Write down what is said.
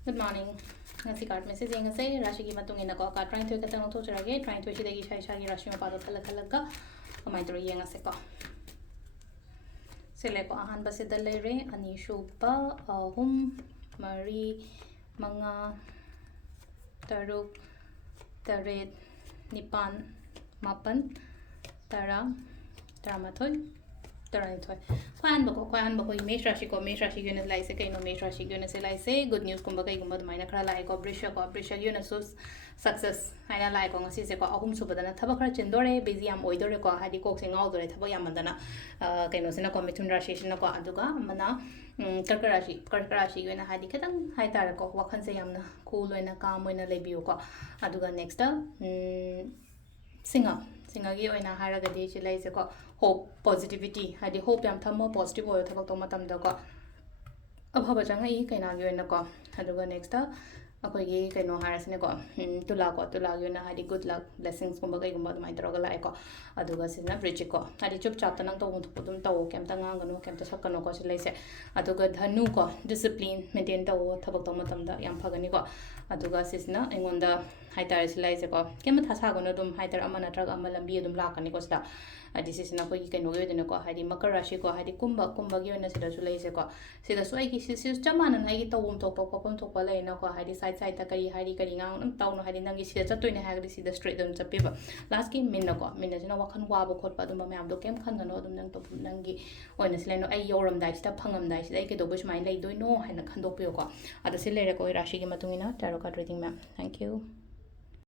Good morning. Ngasi card message ngase rashi ki matung ina ko ka trying to katang to chirage trying to chidagi shai shagi rashi ma pado khala khala ka amai to yenga se ko sele ko ahan ba se dale re ani shuba ahum mari manga taruk taret nipan mapan tara taramathoi Taranitoy. Kwan bako mesh rashi unit lai se kaino mesh rashi unit se lai se good news kumba kai kumba maina khara lai ko brisha unit so success haina lai ko ngasi se ko ahum subadana thaba khara chindore busy am oidore ko hadi ko se ngau dore thaba yamandana kaino sina ko mithun rashi sina ko aduga mana karkarashi yuna hadi khatang hai tar ko wakhan se yamna cool oina calm oina lebiu ko aduga next singa gi oina haragadi chilai se ko hope positivity hadi hope yam thammo positive oyo thakak to matam da ko abhaba janga I kaina gi oina ko aduga next akoi gi kaino harasne ko tula gi oina hadi good luck blessings kumba kai kumba mai taraga lai ko aduga sina bridge ko hadi chup chap tanang to un thupum to kem ta ngang gano kem ta sakano ko chilai se aduga dhanu ko discipline maintain to thakak to matam da yam phagani ko aduga sisna engonda haitar silai se ko kem tha sa gano dum haitar amana trag amalambi dum lakani ko sta this is na ko kaino ge dena ko hadi makar rashi ko hadi kumba gi ona sida sulai se ko sida so ai ki sis chamana nai gi tawum to popom to pa lai na ko hadi side ta kari ngang nam taw no hadi nangi sida chatoi na hadi sida straight dum chape ba last ki min na ko min na wakhan wa ba khot pa dum ma am do kem khan no dum nang to nangi oina silai no ai yoram dai sida phangam dai sida ai ke do bush mai lai doi no haina khan do pe ko ada silai re ko rashi gi matungina tarot card reading ma'am thank you